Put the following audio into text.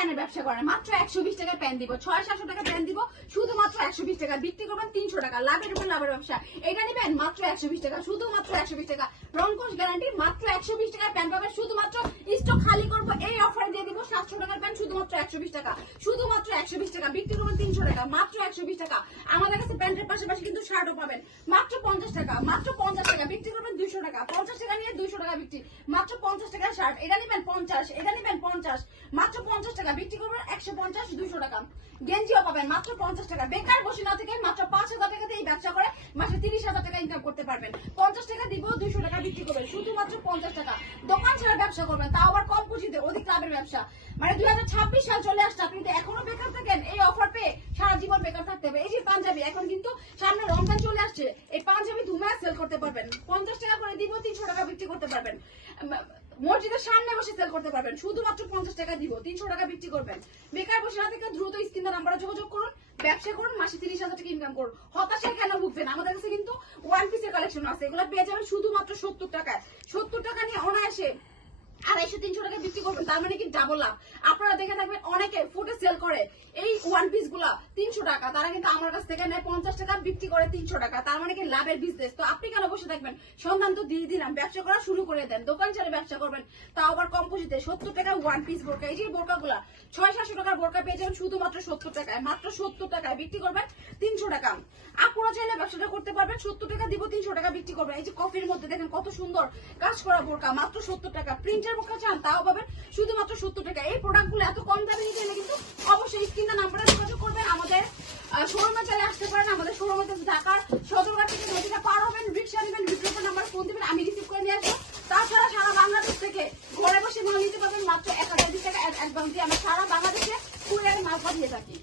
প্যানের ব্যবসা করেন, মাত্র 120 টাকায় প্যান দিব, 600-700 টাকা প্যান দিব, শুধুমাত্র 120 টাকা বিক্রি করবেন 300 টাকা, লাভের উপর লাভের ব্যবসা। এটা নিবেন মাত্র 120 টাকা, শুধুমাত্র 120 টাকা, রংকশ গ্যারান্টি, মাত্র 120 টাকায় প্যান পাবেন। শুধুমাত্র স্টক খালি করবো এই অফারে দিয়ে দিব 700 টাকার প্যান, শুধুমাত্র 120 টাকা, শুধুমাত্র 120 টাকা, বিক্রি করবেন 300 টাকা, মাত্র 120 টাকা। আমাদের কাছে প্যান্টের পাশাপাশি কিন্তু শার্টও পাবেন, মাত্র 50 টাকা, মাত্র 50 টাকা, বিক্রি করবেন 200 টাকা, 50 টাকা নিয়ে 200 টাকা বিক্রি, মাত্র 50 টাকা শার্ট। এটা নিবেন 50, এটা নিবেন 50, মাত্র 50 টাকা, বিক্রি করবেন 150, 200 টাকা। গেঞ্জিও পাবেন মাত্র 50 টাকা। বেকার বসে না থেকে মাত্র 5,000 টাকাতে এই ব্যবসা করে মাসে 30,000 টাকা ইনকাম করতে পারবেন। 50 টাকা দিব, 200 টাকা বিক্রি করবেন, শুধুমাত্র 50 টাকা। দোকান ছাড়া ব্যবসা করবেন, তাও আবার কম পুঁজিতে, অধিক লাভের ব্যবসা। মানে 2026 সাল চলে আসছে, আপনি যদি এখনো বেকার থাকেন এই অফার পেয়ে সারা জীবন বেকার থাকতে হবে। এই যে পাঞ্জাবি, এখন কিন্তু সামনে রমজান চলে আসছে, এই পাঞ্জাবি ধুমায় সেল করতে পারবেন, 50 টাকা করে দিব, 300 টাকা বিক্রি করতে পারবেন। মসজিদের সামনে বসে সেল করতে পারবেন, শুধুমাত্র 50 টাকা দিব, 300 টাকা বিক্রি করবেন। বেকার বসে না থেকে দ্রুত স্ক্রিনের নাম্বারে যোগাযোগ করুন, ব্যবসা করুন, মাসে 30,000 টাকা ইনকাম করুন। হতাশায় কেন ভুগবেন? আমাদের কাছে কিন্তু ওয়ান পিসের কালেকশন আছে, এগুলো পেয়ে যাবেন শুধুমাত্র 70 টাকায়। 70 টাকা নিয়ে অনায়াসে 250-300 টাকা বিক্রি করবেন, তার মানে কি ডাবল লাভ। আপনারা দেখে থাকবেন অনেকে ফুটে সেল করে এই ওয়ান পিস গুলা 300 টাকা, তারা কিন্তু আমার কাছ থেকে নেয় 50 টাকা, বিক্রি করে 300 টাকা, তার মানে কি লাভের বিজনেস। তো আপনি কেন বসে থাকবেন? সন্ধান তো দিয়ে দিলাম, ব্যবসা করা শুরু করে দেন, দোকান ছেড়ে ব্যবসা করবেন, তাও আবার কম পুঁজিতে। 70 টাকা ওয়ান পিস বোরকা, এই যে বোরকা গুলা 600-700 টাকার বোরকা পেয়ে যাবেন শুধুমাত্র 70 টাকায়, মাত্র 70 টাকায়, বিক্রি করবেন 300 টাকা। আপনারা চাইলে ব্যবসাটা করতে পারবেন, 70 টাকা দিব, 300 টাকা বিক্রি করবেন। এই যে কফির মধ্যে দেখেন কত সুন্দর কাজ করা বোরকা, মাত্র 70 টাকা। প্রিন্টের বোরকা চান, তাও পাবেন শুধুমাত্র 70 টাকা। এই প্রোডাক্টগুলো এত কম দামে নিতে হলে কিন্তু অবশ্যই স্ক্রিনের নাম্বারে যোগাযোগ করবেন। আমাদের শোরুমে চলে আসতে পারেন, আমাদের শোরুমে ঢাকার সদরঘাট থেকে নদীটা পার হবেন, রিক্সা নেবেন, বিক্রেতার নাম্বার ফোন দিবেন, আমি রিসিভ করে নিয়ে আসবো। তাছাড়া সারা বাংলাদেশ থেকে ঘরে বসে মাল নিতে পারবেন মাত্র 1000 টাকা অ্যাডভান্স দিয়ে। আমরা সারা বাংলাদেশে কুরিয়ারে মাল পাঠিয়ে থাকি।